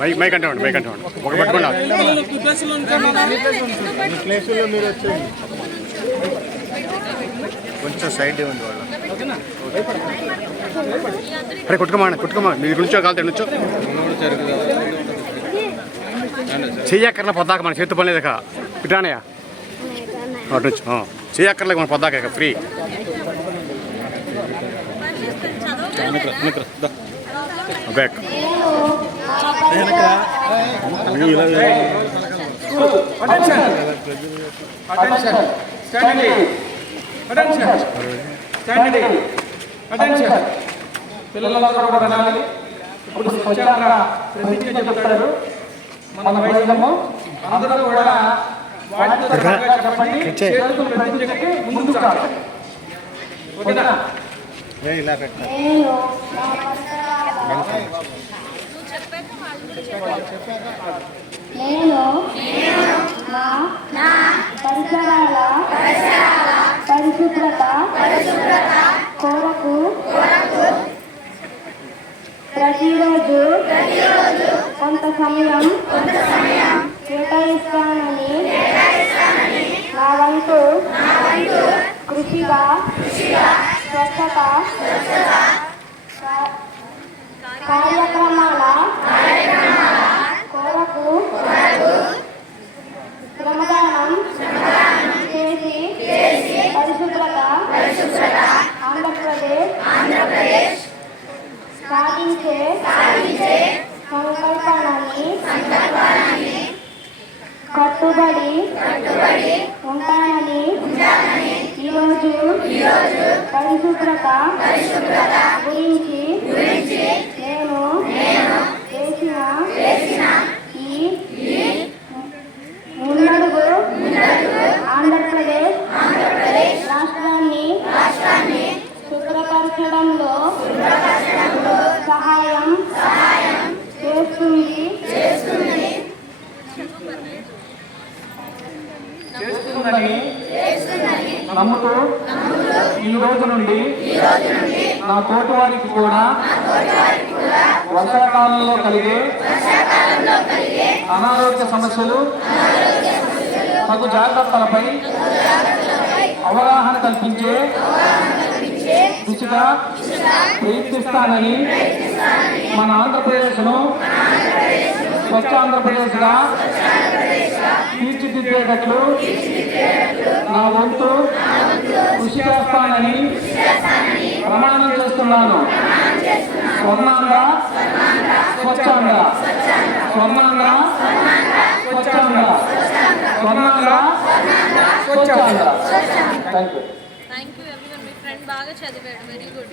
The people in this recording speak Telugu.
మైక్ మైక్ అంటే మైక్ అంటే ఒక పట్టుకోండి కొంచెం సైడ్ ఇవ్వండి వాళ్ళు? అరే కుట్టుకోమా కుట్టుకోమా మీరు నుంచో కాలుతా నుంచో. చెయ్యక్కర్లా పొద్దాక మన చేతి పని లేదక ఇటానయ్యా అటు నుంచి ఆ. చెయ్యక్కర్లేదు మన పొద్దాక ఫ్రీ బ్యాక్ పిల్లలందరూ కూడా వినాలి ఇప్పుడు ప్రతిజ్ఞ మన వైద్యము అందరూ కూడా ఇలా నేను నా పరిసరాల పరిశుభ్రత కొరకు ప్రతిరోజు కొంత సమయం కేటాయిస్తానని నా వంతు కృషిగా స్వచ్ఛత కార్యక్రమాల కొరకు శ్రమదానం చేసి పరిశుభ్రత ఆంధ్రప్రదేశ్ సాధించే సంకల్పాన్ని కట్టుబడి పరిశుభ్రత. నమ్ముతూ ఈ రోజు నుండి నా తోటి వారికి కూడా వర్షాకాలంలో కలిగే అనారోగ్య సమస్యలు తగు జాగ్రత్తలపై అవగాహన కల్పించే దిశగా ప్రయత్నిస్తానని మన ఆంధ్రప్రదేశ్ను స్వచ్ఛ ఆంధ్రప్రదేశ్గా తీర్చిదిద్దేటట్లు నా వంతు కృషి చేస్తానని ప్రమాణం చేస్తున్నాను. Swarnandhra Swachhandhra. Swarnandhra Swachhandhra. Swarnandhra Swachhandhra. Thank you thank you me friend బాగా చదివాడు. Very good